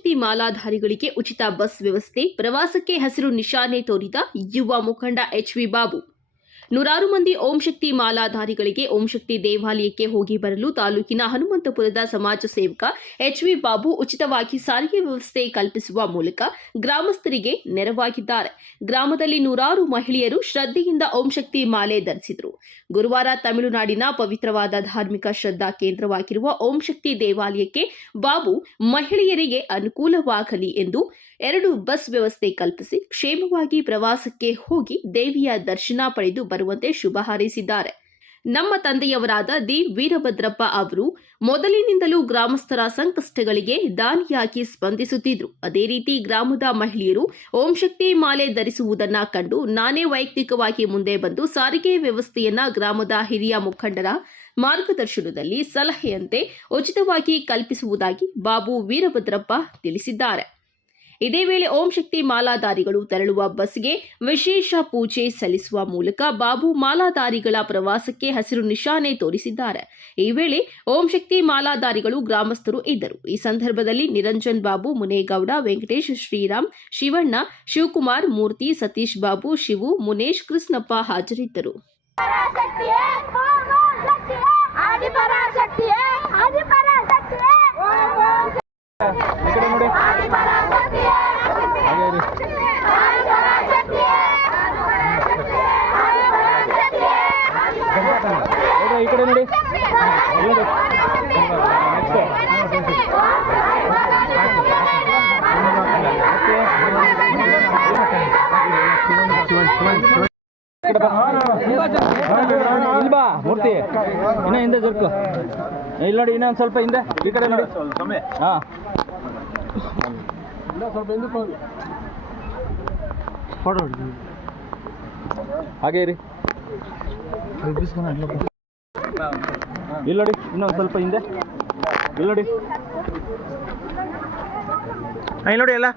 ಶಕ್ತಿ ಮಾಲಾಧಾರಿಗಳಿಗೆ ಉಚಿತ ಬಸ್ ವ್ಯವಸ್ಥೆ, ಪ್ರವಾಸಕ್ಕೆ ಹಸಿರು ನಿಶಾನೆ ತೋರಿದ ಯುವ ಮುಖಂಡ ಎಚ್ವಿ ಬಾಬು. ನೂರಾರು ಮಂದಿ ಓಂ ಶಕ್ತಿ ಮಾಲಾಧಾರಿಗಳಿಗೆ ಓಂ ಶಕ್ತಿ ದೇವಾಲಯಕ್ಕೆ ಹೋಗಿ ಬರಲು ತಾಲೂಕಿನ ಹನುಮಂತಪುರದ ಸಮಾಜ ಸೇವಕ ಎಚ್ವಿ ಬಾಬು ಉಚಿತವಾಗಿ ಸಾರಿಗೆ ವ್ಯವಸ್ಥೆ ಕಲ್ಪಿಸುವ ಮೂಲಕ ಗ್ರಾಮಸ್ಥರಿಗೆ ನೆರವಾಗಿದ್ದಾರೆ. ಗ್ರಾಮದಲ್ಲಿ ನೂರಾರು ಮಹಿಳೆಯರು ಶ್ರದ್ಧೆಯಿಂದ ಓಂ ಶಕ್ತಿ ಮಾಲೆ ಧರಿಸಿದರು. ಗುರುವಾರ ತಮಿಳುನಾಡಿನ ಪವಿತ್ರವಾದ ಧಾರ್ಮಿಕ ಶ್ರದ್ಧಾ ಕೇಂದ್ರವಾಗಿರುವ ಓಂ ಶಕ್ತಿ ದೇವಾಲಯಕ್ಕೆ ಬಾಬು ಮಹಿಳೆಯರಿಗೆ ಅನುಕೂಲವಾಗಲಿ ಎಂದು 2 ಬಸ್ ವ್ಯವಸ್ಥೆ ಕಲ್ಪಿಸಿ ಕ್ಷೇಮವಾಗಿ ಪ್ರವಾಸಕ್ಕೆ ಹೋಗಿ ದೇವಿಯ ದರ್ಶನ ಪಡೆದು ಬರುವಂತೆ ಶುಭ ಹಾರೈಸಿದ್ದಾರೆ. ನಮ್ಮ ತಂದೆಯವರಾದ ದಿ ವೀರಭದ್ರಪ್ಪ ಅವರು ಮೊದಲಿನಿಂದಲೂ ಗ್ರಾಮಸ್ಥರ ಸಂಕಷ್ಟಗಳಿಗೆ ದಾನಿಯಾಗಿ ಸ್ಪಂದಿಸುತ್ತಿದ್ದರು. ಅದೇ ರೀತಿ ಗ್ರಾಮದ ಮಹಿಳೆಯರು ಓಂ ಶಕ್ತಿ ಮಾಲೆ ಧರಿಸುವುದನ್ನು ಕಂಡು ನಾನೇ ವೈಯಕ್ತಿಕವಾಗಿ ಮುಂದೆ ಬಂದು ಸಾರಿಗೆ ವ್ಯವಸ್ಥೆಯನ್ನ ಗ್ರಾಮದ ಹಿರಿಯ ಮುಖಂಡರ ಮಾರ್ಗದರ್ಶನದಲ್ಲಿ ಸಲಹೆಯಂತೆ ಉಚಿತವಾಗಿ ಕಲ್ಪಿಸುವುದಾಗಿ ಬಾಬು ವೀರಭದ್ರಪ್ಪ ತಿಳಿಸಿದ್ದಾರೆ. ಇದೇ ವೇಳೆ ಓಂ ಶಕ್ತಿ ಮಾಲಾಧಾರಿಗಳು ತೆರಳುವ ಬಸ್ಗೆ ವಿಶೇಷ ಪೂಜೆ ಸಲ್ಲಿಸುವ ಮೂಲಕ ಬಾಬು ಮಾಲಾಧಾರಿಗಳ ಪ್ರವಾಸಕ್ಕೆ ಹಸಿರು ನಿಶಾನೆ ತೋರಿಸಿದ್ದಾರೆ. ಈ ವೇಳೆ ಓಂ ಶಕ್ತಿ ಮಾಲಾಧಾರಿಗಳು ಗ್ರಾಮಸ್ಥರು ಇದ್ದರು. ಈ ಸಂದರ್ಭದಲ್ಲಿ ನಿರಂಜನ್ ಬಾಬು, ಮುನೇಗೌಡ, ವೆಂಕಟೇಶ್, ಶ್ರೀರಾಮ್, ಶಿವಣ್ಣ, ಶಿವಕುಮಾರ್, ಮೂರ್ತಿ, ಸತೀಶ್ ಬಾಬು, ಶಿವು, ಮುನೇಶ್, ಕೃಷ್ಣಪ್ಪ ಹಾಜರಿದ್ದರು. ಈ ಕಡೆ ನೋಡಿ. ಇಲ್ಬಾ ಮೂರ್ತಿ, ಇನ್ನ ಹಿಂದೆ ಜರ್ಕು. ಇಲ್ಲಿ ನೋಡಿ, ಇನ್ನೊಂದು ಸ್ವಲ್ಪ ಹಿಂದೆ. ಈ ಕಡೆ ನೋಡಿ. ಹಾ, ಸ್ವಲ್ಪ ಹಿಂದಕ್ಕೆ ಹೋಗಿ ಫೋಟೋ ಹೊಡಿ. ಹಾಗೆ ಇರಿ. ಇಲ್ಲಿ ನೋಡಿ, ಇನ್ನೊಂದು ಸ್ವಲ್ಪ ಹಿಂದೆ. ಇಲ್ಲಿ ನೋಡಿ, ಇಲ್ಲಿ ನೋಡಿ ಎಲ್ಲ.